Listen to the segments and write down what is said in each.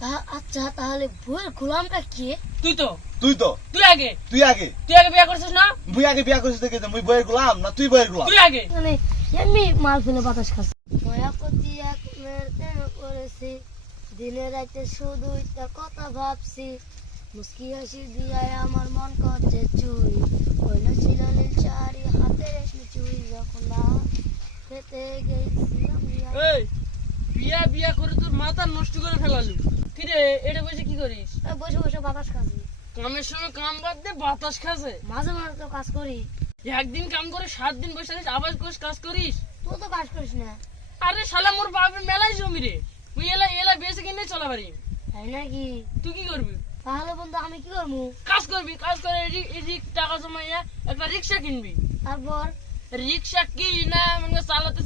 তা- আচ্ছা তাহলে বইয়ের গোলামটা কে? তুই তো। তুই তো। তুই আগে। তুই আগে। তুই আগে বিয়ে করছিস না? মুই আগে বিয়া করিস দেখে মুই বইয়ের গোলাম না তুই বইয়ের গোলাম? তুই আগে। মানে এমনি মাল ফেলে বাতাস খাচ্ছে। মায়াপতি এক মেয়ের করেছি। দিনে রাতে শুধু একটা কথা ভাবছি। মুস্কি হাসি দিয়ায় আমার মন করছে চুই। কইল ছিল নীল চারি হাতে রেশমি চুই। যখন না পেতে গেছি আমি এই বিয়া বিয়া করে তোর মাথা নষ্ট করে ফেলালু। কি রে এটা বসে কি করিস? বসে বসে বাতাস খাচ্ছি। কামের সময় কাম বাদ দে বাতাস খাসে মাঝে মাঝে তো কাজ করি। একদিন কাম করে সাত দিন বসে থাকিস আবার কোষ কাজ করিস? তুই তো কাজ করিস না। আরে শালা মোর বাপের মেলাই জমি রে। তুই এলা এলা বেশি কিনে চলা পারি তাই নাকি? তুই কি করবি? তাহলে বন্ধু আমি কি করব? কাজ করবি কাজ করে টাকা জমাইয়া একটা রিক্সা কিনবি। তারপর? রিক্সা কিনা মানে চালাতে তা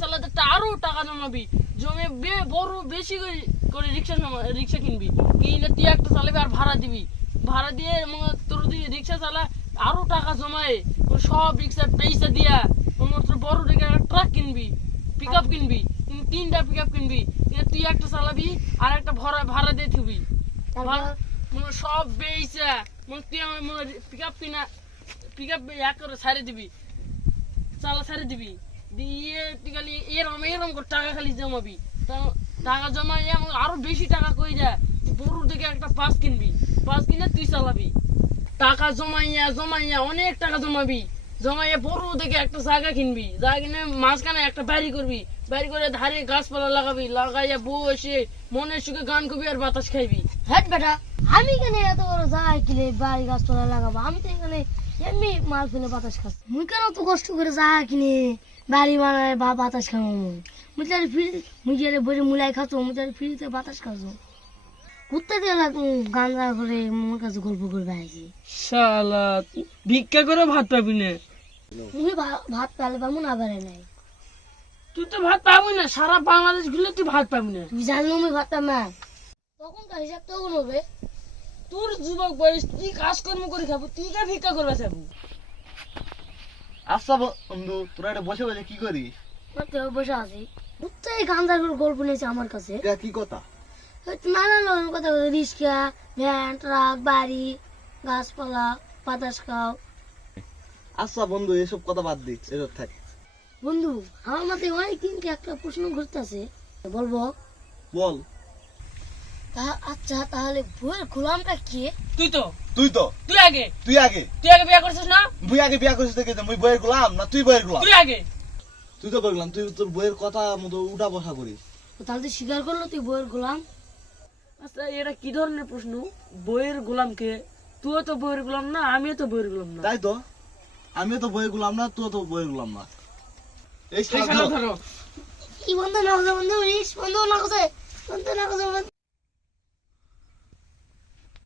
জমাবি জমে বে বড় বেশি করে করে রিক্সা রিক্সা কিনবি। কিনে তুই একটা চালাবি আর ভাড়া দিবি। ভাড়া দিয়ে মানে তোর যদি রিক্সা চালা আরও টাকা জমায়। সব রিক্সা পয়সা দিয়া মানে তোর বড় দেখে একটা ট্রাক কিনবি পিক আপ কিনবি তিনটা পিক আপ কিনবি তুই একটা চালাবি আর একটা ভাড়া ভাড়া দিয়ে থুবি। মানে সব বেইসা। মানে তুই আমার মনে পিক আপ কিনা পিক আপ এক করে ছাড়ে দিবি। চালা ছাড়ে দিবি। দিয়ে এরম এরম করে টাকা খালি জমাবি। টাকা জমাই এমন আরও বেশি টাকা কই যা দেখে একটা পাস কিনবি, পাস কিনে তুই চালাবি। টাকা জমাইয়া জমাইয়া অনেক টাকা জমাবি। জমাইয়া বড় দেখে একটা জায়গা কিনবি, জায়গা কিনে মাঝখানে একটা বাড়ি করবি। বাড়ি করে ধারে গাছপালা লাগাবি, লাগাইয়া বউ এসে মনের সুখে গান করবি আর বাতাস খাইবি। হ্যাঁ বেটা, আমি কেন এত বড় জায়গা কিনে বাড়ি গাছপালা লাগাবো? আমি তো এখানে এমনি মাল ফেলে বাতাস খাচ্ছি। মুই কেন তো কষ্ট করে জায়গা কিনে বাড়ি বানায় বা বাতাস মুই মুই তাহলে ফ্রি মুই মুলাই মুই তাহলে ফ্রিতে বাতাস গেলে গান্দা করে মোর কাছে গল্প করবে আইছি শালা ভিক্ষা করে ভাত পাবি না। মুই ভাত পেলে পাবো না পারে নাই তুই তো ভাত পাবি না সারা বাংলাদেশ ঘুরলে তুই ভাত পাবি না। তুই জানলো মুই ভাত পাম না। তখন তার হিসাব তখন হবে। তোর যুবক বয়স তুই কাজকর্ম করে খাব তুই কে ভিক্ষা করবে যাব আচ্ছা বন্ধু তোরা এটা বসে বসে কি করিস? বসে আছি। গান্দার করে গল্প নিয়েছে আমার কাছে। এটা কি কথা? নানান রকম কথা রিক্সা ভ্যান ট্রাক বাড়ি গাছপালা বাতাস খাও। আচ্ছা বন্ধু এসব কথা বাদ দিস এসব থাক। বন্ধু আমার মাথায় অনেক দিনকে একটা প্রশ্ন ঘুরতেছে। বলব? বল। আচ্ছা তাহলে বইয়ের গোলামটা কে? তুই তো। তুই তো। তুই আগে। তুই আগে। তুই আগে বিয়ে করছিস না? মুই আগে বিয়া করিস দেখে মুই বইয়ের গোলাম না তুই বইয়ের গোলাম? তুই আগে। তুই তো বললাম তুই তোর বইয়ের কথা মতো উঠা বসা করিস। তাহলে তুই স্বীকার করল তুই বইয়ের গোলাম। আচ্ছা এটা কি ধরনের প্রশ্ন? বইয়ের গোলামকে তুইও তো বইয়ের গোলাম না আমিও তো বইয়ের গোলাম না। তাই তো? আমিও তো বইয়ের গোলাম না তুইও তো বইয়ের গোলাম না। এই ধর। কি বন্ধু না বন্ধু রিস বন্ধু না বন্ধু না কথা বন্ধু।